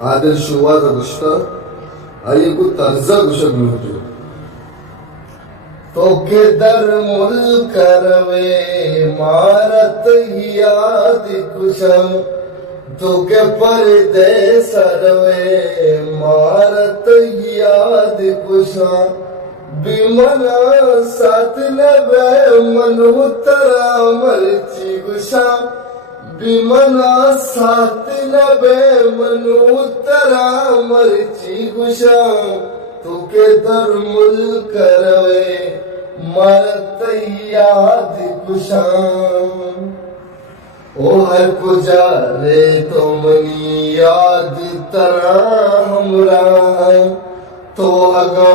आदिल शुरुआत दुष्टा आइए को तर्जा दुष्ट मिलते तो के दर मुल्क करवे मारत याद कुशम तो के पर्दे सरवे मारत याद कुशा बिमना साथ नबे मनोतरा मर्ची गुशा बिमना साथ नबे मनोतरा मर्ची गुशा तू के दर मुल्क करवे मरत याद कुशा ओ हर गुजारे तो मनी याद तरा हमरा तो अगा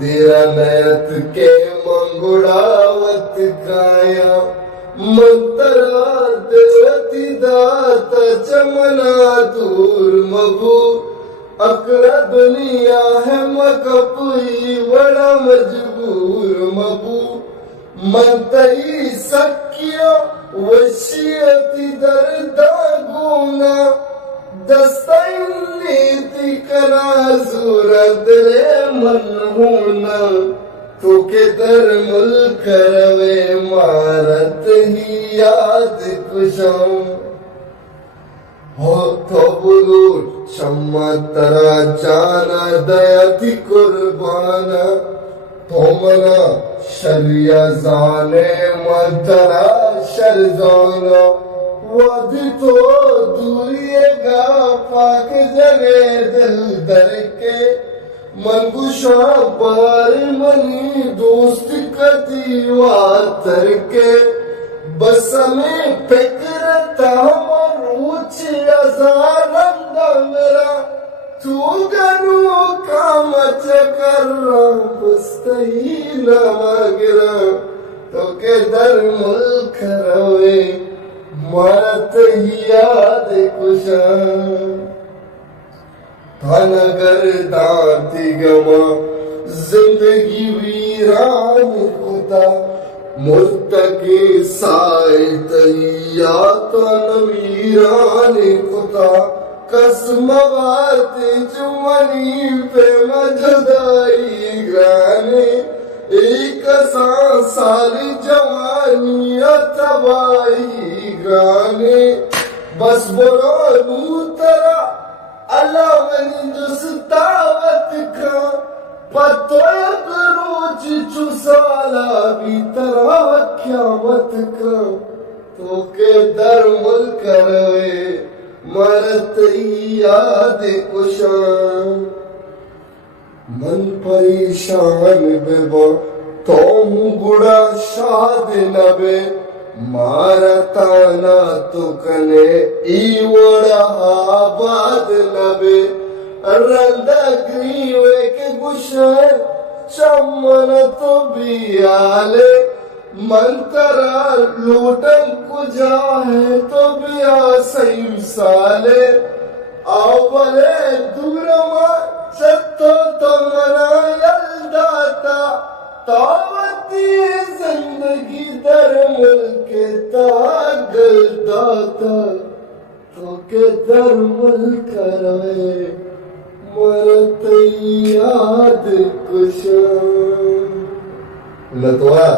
दिरा नयत के मंगुड़ावत काया मंतरा देवती दात चमना दूर मबू अकरा दुनिया है मकपुई बड़ा मजबूर मबू मंतई सकिया वशियती दर्दा गुना दस्तैनीति करा सूरत रे मन होना तो के दर मुल्क करवे मारत ही याद कुशम हो तो बुलूट क्षमा तरा जाना दयाति कुर्बाना तो मना शलिया जाने मंतरा शरजाना वधी तो दूरिएगा पाक जगे दिल दर के मनगुशा पार मनी दोस्त का दीवार तर के बस में फिक्रता मरूच अजारंदा मेरा तू करू काम चकर बस्तई नमगरा तो के दर मुल्क रवे मरत याद कुशा नगर दाती गवा जिंदगी वीरान खुदा मुर्तकी साइत या तो वीरान खुदा कसमवात जुमनी पे मजदाई ग्राने एक सारी जवानी तबाही ग्राने बस बोलो नूतरा अलावनी जुस्तावत का पतोयत रोज चुसाला भी तरा क्यामत का तो के दर मुल्क करवे मरत याद कुशान मन परेशान बेबा तो गुड़ा शाद नबे मारताना तो कने ईवड़ा आबाद नबे रंदा ग्रीवे के गुशे चमन तो बियाले मंतरा लूटन कुजा है तो बिया सही साले आवले दूरमा सत्तो तो मना यलदाता तावती जिंदगी दर मुल्क तागल दाता तो के दर मुल्क रवे मरत याद कुशा लतवा